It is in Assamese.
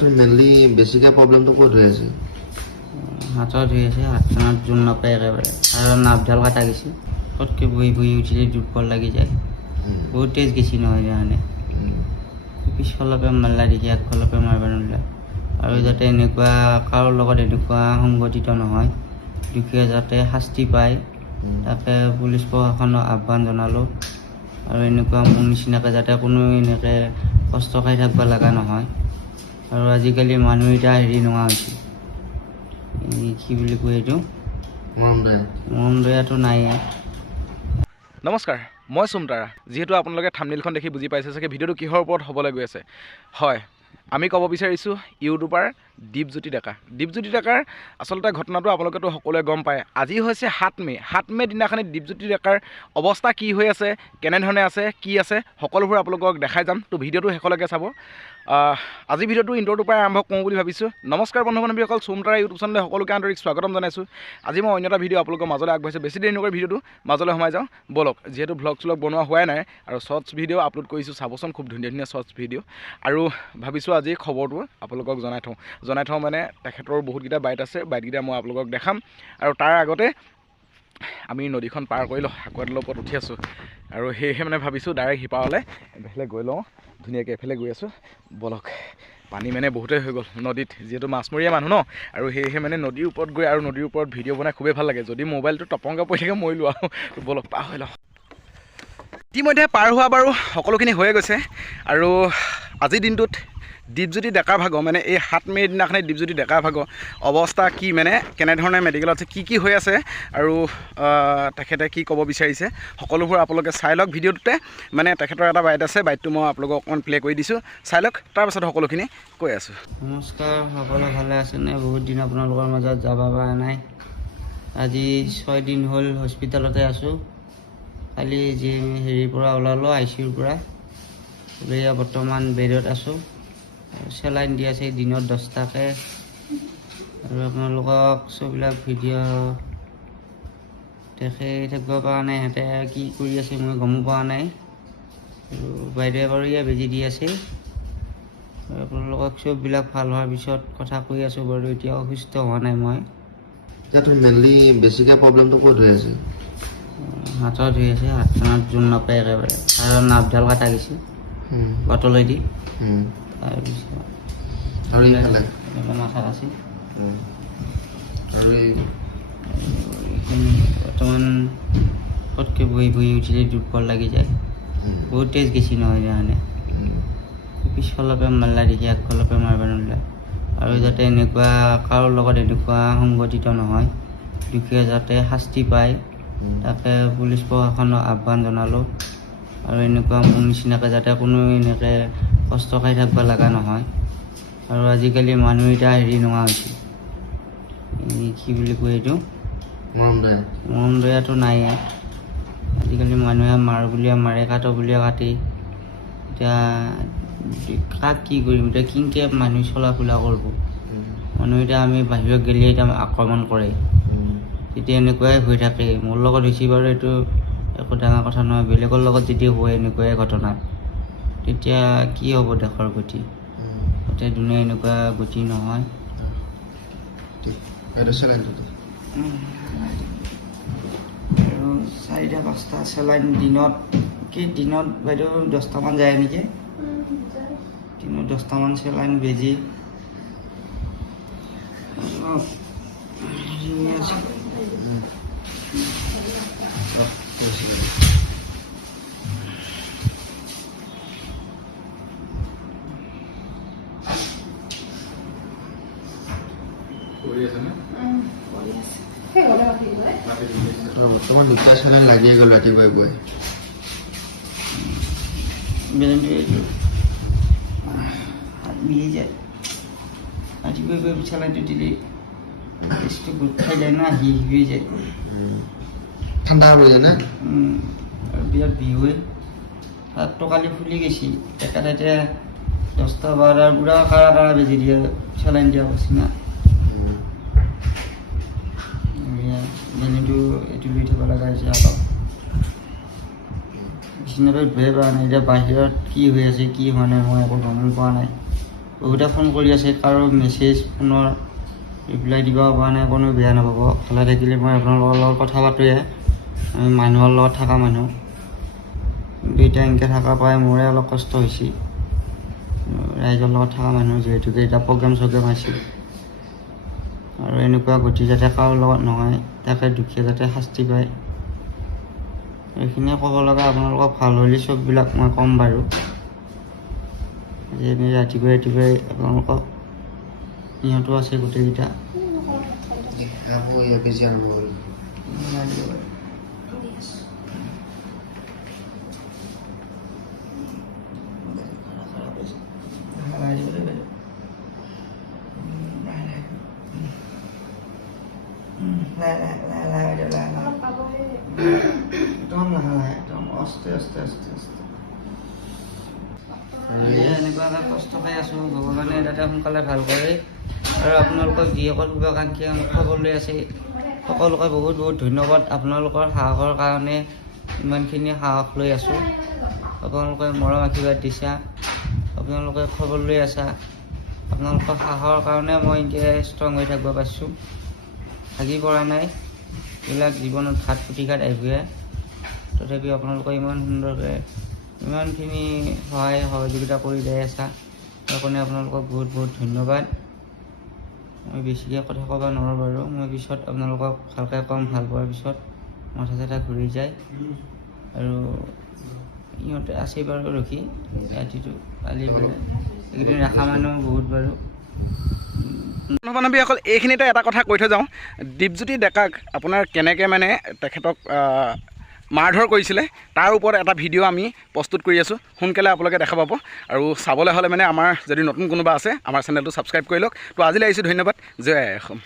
তুমি মেইনলি বেছিকৈ প্ৰব্লেমটো ক'ত হৈ আছে? হাতত হৈ আছে, হাতখনত জোৰ নাপায় একেবাৰে আৰু নাভডাল কাটা গৈছে। পটকৈ বহি বহি উঠিলে দুৰ্বল লাগি যায়, বহুত তেজ গেছি নহয় জানে। পিছফালৰ পৰা মাৰিলা দেখি আগফালৰ পৰা মাৰিব নোৱাৰিলা। আৰু যাতে এনেকুৱা কাৰো লগত এনেকুৱা সংঘটিত নহয়, দুখীয়া যাতে শাস্তি পায় তাকে পুলিচ প্ৰশাসনক আহ্বান জনালোঁ। আৰু এনেকুৱা মোৰ নিচিনাকৈ যাতে কোনো এনেকৈ কষ্ট খাই থাকিব লগা নহয়। আৰু আজিকালি মানুহ এতিয়া হেৰি নোহোৱা হৈছে, কি বুলি কয় এইটো, মৰম দয়াটো নাই ইয়াত। নমস্কাৰ, মই চুমতাৰা। যিহেতু আপোনালোকে থাম্বনেইলখন দেখি বুজি পাইছে চাগে ভিডিঅ'টো কিহৰ ওপৰত হ'বলৈ গৈ আছে। হয়, আমি ক'ব বিচাৰিছোঁ ইউটিউবাৰ দীপজ্যোতি ডেকা। দীপজ্যোতি ডেকাৰ আচলতে ঘটনাটো আপোনালোকেতো সকলোৱে গম পায়। আজি হৈছে 7 মে' দিনাখনি দীপজ্যোতি ডেকাৰ অৱস্থা কি হৈ আছে, কেনেধৰণে আছে, কি আছে, সকলোবোৰ আপোনালোকক দেখাই যাম। তো ভিডিঅ'টো শেষলৈকে চাব। আজি ভিডিঅ'টো ইণ্ট্ৰ'টোৰ পৰাই আৰম্ভ কৰোঁ বুলি ভাবিছোঁ। নমস্কাৰ বন্ধু বান্ধৱীসকল, চুমতাৰা ইউটিউব চেনেলে সকলোকে আন্তৰিক স্বাগতম জনাইছোঁ। আজি মই অন্য এটা ভিডিঅ' আপোনালোকৰ মাজলৈ আগবাঢ়িছোঁ। বেছি দেৰি নকৰি ভিডিঅ'টো মাজলৈ সোমাই যাওঁ ব'লক। যিহেতু ভ্লগ চলগ বনোৱা হোৱাই নাই আৰু শ্বৰ্টছ ভিডিঅ' আপলোড কৰিছোঁ, চাবচোন খুব ধুনীয়া ধুনীয়া শ্বৰ্টছ ভিডিঅ'। আৰু ভাবিছোঁ আজি খবৰটো আপোনালোকক জনাই থওঁ মানে তেখেতৰ বহুতকেইটা বাইট আছে, বাইটকেইটা মই আপোনালোকক দেখাম। আৰু তাৰ আগতে আমি নদীখন পাৰ কৰি লওঁ, হাকুৱাডালৰ ওপৰত উঠি আছোঁ আৰু সেয়েহে মানে ভাবিছোঁ ডাইৰেক্ট সিপাৰলৈ এফালে গৈ লওঁ। ধুনীয়াকৈ এফালে গৈ আছোঁ ব'লক। পানী মানে বহুতেই হৈ গ'ল নদীত, যিহেতু মাছমৰীয়া মানুহ ন, আৰু সেয়েহে মানে নদীৰ ওপৰত গৈ আৰু নদীৰ ওপৰত ভিডিঅ' বনাই খুবেই ভাল লাগে। যদি মোবাইলটো টপংকৈ পৰি থাকে মৰিলোঁ আৰু ব'লক পাৰ হৈ লওঁ। ইতিমধ্যে পাৰ হোৱা বাৰু সকলোখিনি হৈয়ে গৈছে। আৰু আজিৰ দিনটোত দীপজ্যোতি ডেকাৰ ভাগৰ মানে এই 7 মে'ৰ দিনাখনি দীপজ্যোতি ডেকাৰ ভাগৰ অৱস্থা কি, মানে কেনেধৰণে মেডিকেলত আছে, কি হৈ আছে আৰু তেখেতে কি ক'ব বিচাৰিছে সকলোবোৰ আপোনালোকে চাই লওক ভিডিঅ'টোতে। মানে তেখেতৰ এটা বাইট আছে, বাইটটো মই আপোনালোকক অকণমান প্লে' কৰি দিছোঁ, চাই লওক। তাৰপাছত সকলোখিনি কৈ আছোঁ। নমস্কাৰ, সকলো ভালে আছেনে? বহুত দিন আপোনালোকৰ মাজত যাব পৰা নাই। আজি 6 দিন হ'ল হস্পিটেলতে আছোঁ। কালি যি হেৰিৰ পৰা ওলালোঁ, ICUৰ পৰা এতিয়া বৰ্তমান বেডত আছোঁ। চেলাইন দি আছে দিনত 10টাকৈ। আৰু আপোনালোকক চববিলাক ভিডিঅ' দেখাই থাকিব পৰা নাই, সিহঁতে কি কৰি আছে মই গমো পোৱা নাই। আৰু বাইদেৱে বাৰু ইয়াত বেজি দি আছে। আপোনালোকক চববিলাক ভাল হোৱাৰ পিছত কথা কৈ আছোঁ বাৰু। এতিয়াও অসুস্থ হোৱা নাই মই। এতিয়া তুমি মেইনলি বেছিকৈ প্ৰব্লেমটো ক'ত হৈ আছে? হাতত হৈ আছে, হাতখনত জোৰ নাপায় একেবাৰে আৰু নাভডাল কাটা গৈছে বটলেদি। তাৰপিছত আৰু এইফালে মাথা আছে। আৰু এইখিনি বৰ্তমান পটকৈ বহি বহি উঠিলে দুৰ্বল লাগি যায়, বহুত তেজ গেছি নহয় জানে। পিছফালৰ পৰা মাৰিলা দেখি আগফালৰ পৰা মাৰিব নোৱাৰিলা। আৰু যাতে এনেকুৱা কাৰো লগত এনেকুৱা সংঘটিত নহয়, দুখীয়া যাতে শাস্তি পায় তাকে পুলিচ প্ৰশাসনক আহ্বান জনালোঁ। আৰু এনেকুৱা মোৰ নিচিনাকৈ যাতে কোনো এনেকৈ কষ্ট খাই থাকিব লগা নহয়। আৰু আজিকালি মানুহ এতিয়া হেৰি নোহোৱা হৈছে, কি বুলি কয় এইটো, মৰম দয়াটো নাই ইয়াত। আজিকালি মানুহে মাৰ বুলিয়ে মাৰে, কাটো বুলিয়ে কাটে। এতিয়া কাক কি কৰিম, এতিয়া কিনকৈ মানুহ চলা ফুৰা কৰিব। মানুহ এতিয়া আমি বাহিৰত গ'লে এতিয়া আক্ৰমণ কৰে, তেতিয়া এনেকুৱাই হৈ থাকে। মোৰ লগত হৈছে বাৰু, এইটো একো ডাঙৰ কথা নহয়। বেলেগৰ লগত যদি হয় এনেকুৱাই ঘটনা, তেতিয়া কি হ'ব দেশৰ গতি? গোটেই দুনিয়া এনেকুৱা গতি নহয়। আৰু 4-5টা চেলাইন দিনত বাইদেউ 10টামান যায় নেকি? দিনত 10টামান চেলাইন বেজি বৰ্তমান 2টা চেলাইন লাগিয়ে গ'ল ৰাতিপুৱাই পুৱাই। হাত মিলি যায়, ৰাতিপুৱাই চেলাইনটো দিলে বেজটো গোট খাই যায় না, হৈ যায়, ঠাণ্ডা হৈ যায় না। আৰু বিৰাট বিষ হয়। হাতটো কালি ফুলি গৈছে, একেঠাইতে 10টা-12টাৰ পুৰা কাৰা বেজি দিয়ে, চেলাইন দিয়া কৈছে না। বেজীটো এইটো লৈ থ'ব লগা হৈছে। অলপ বিচনাতে ধুয়ে পোৱা নাই, এতিয়া বাহিৰত কি হৈ আছে কি হোৱা নাই মই একো গম পোৱা নাই। বহুতে ফোন কৰি আছে, কাৰো মেছেজ ফোনৰ ৰিপ্লাই দিব পৰা নাই, কোনো বেয়া নাপাব। ভালে থাকিলে মই আপোনালোকৰ লগত কথা পাতোঁহে, আমি মানুহৰ লগত থকা মানুহ। কিন্তু এতিয়া এনেকৈ থকা পাই মোৰে অলপ কষ্ট হৈছে, ৰাইজৰ লগত থকা মানুহ যিহেতুকে এতিয়া প্ৰগ্ৰেম চগ্ৰেম আছিল। আৰু এনেকুৱা গতি যাতে কাৰো লগত নহয়, তাকে দুখীয়া যাতে শাস্তি পায়, এইখিনিয়ে ক'ব লগা। আপোনালোকক ভাল হ'লে চববিলাক মই ক'ম বাৰু। আজি ৰাতিপুৱাই ৰাতিপুৱাই আপোনালোকক সিহঁতো আছে গোটেইকেইটা এনেকুৱাকৈ কষ্ট পাই আছোঁ। ভগৱানে যাতে সোনকালে ভাল কৰে। আৰু আপোনালোকক যিসকল শুভাকাংক্ষী খবৰ লৈ আছে সকলোকে বহুত বহুত ধন্যবাদ। আপোনালোকৰ সাহসৰ কাৰণে ইমানখিনি সাহস লৈ আছোঁ। আপোনালোকে মৰম আশীৰ্বাদ দিছা, আপোনালোকে খবৰ লৈ আছা, আপোনালোকৰ সাহসৰ কাৰণে মই এতিয়া ষ্ট্ৰং হৈ থাকিব পাৰিছোঁ, ভাগি পৰা নাই। এইবিলাক জীৱনত ঘাট প্ৰতিঘাত আহিবহে, তথাপিও আপোনালোকে ইমান সুন্দৰকৈ ইমানখিনি সহায় সহযোগিতা কৰি যাই আছা, তাৰ কাৰণে আপোনালোকক বহুত বহুত ধন্যবাদ। মই বেছিকৈ কথা ক'ব নোৱাৰোঁ বাৰু, মই পিছত আপোনালোকক ভালকৈ ক'ম। ভাল পোৱাৰ পিছত মাথা চাথা ঘূৰি যায়। আৰু সিহঁতে আছে বাৰু ৰখি ৰাতিটো কালি পেলাই এইকেইদিন ৰখা মানুহ বহুত বাৰু। বান্ধৱীসকল, এইখিনিতে এটা কথা কৈ থৈ যাওঁ, দীপজ্যোতি ডেকাক আপোনাৰ কেনেকৈ মানে তেখেতক মাৰধৰ কৰিছিলে তাৰ ওপৰত এটা ভিডিঅ' আমি প্ৰস্তুত কৰি আছোঁ। সোনকালে আপোনালোকে দেখা পাব। আৰু চাবলৈ হ'লে মানে আমাৰ যদি নতুন কোনোবা আছে আমাৰ চেনেলটো ছাবস্ক্ৰাইব কৰি লওক। তো আজিলৈ আহিছোঁ, ধন্যবাদ। জয় আই অসম।